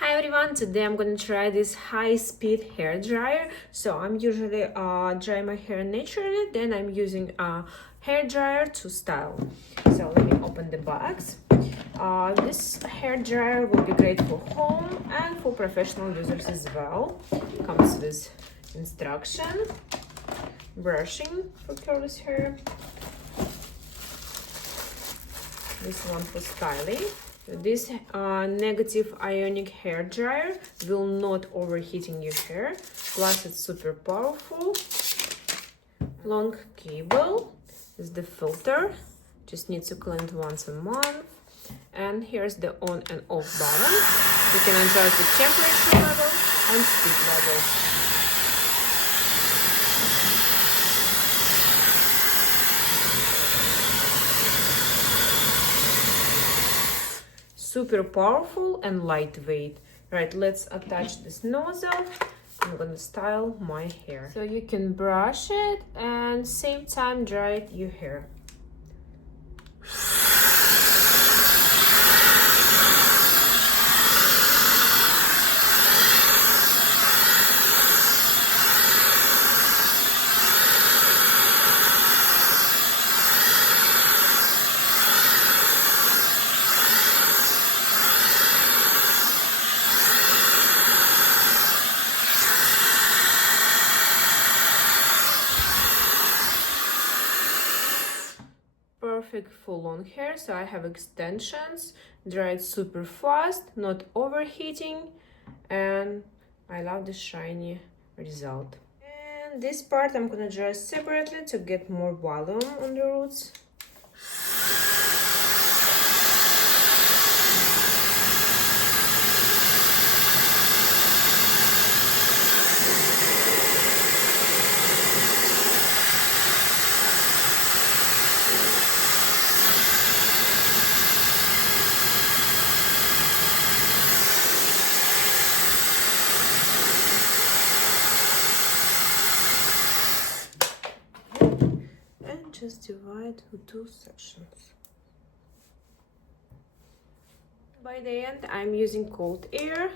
Hi everyone, today I'm gonna try this high-speed hair dryer. So I'm usually dry my hair naturally, then I'm using a hair dryer to style. So let me open the box. This hair dryer will be great for home and for professional users as well. Comes with instruction, brushing for curly hair, this one for styling. This negative ionic hair dryer will not overheating your hair, plus it's super powerful. Long cable is the filter, just need to clean it once a month. And here's the on and off button. You can adjust the temperature level and speed level. Super powerful and lightweight. Right, let's attach this nozzle. I'm gonna style my hair. So you can brush it and same time dry your hair. Perfect for long hair, so I have extensions, dried super fast, not overheating, and I love the shiny result. And this part I'm gonna dry separately to get more volume on the roots. Just divide into two sections. By the end, I'm using cold air.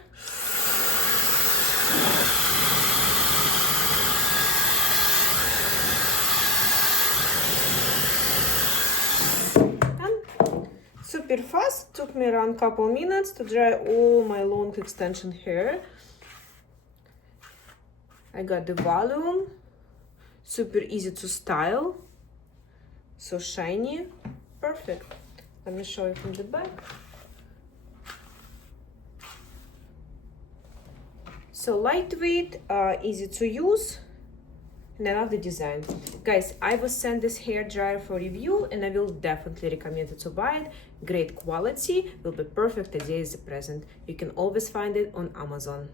And super fast, took me around couple minutes to dry all my long extension hair. I got the volume, super easy to style. So shiny, perfect. Let me show you from the back. So lightweight, easy to use, and I love the design. Guys, I will send this hair dryer for review and I will definitely recommend you to buy it. Great quality, will be perfect today as a present. You can always find it on Amazon.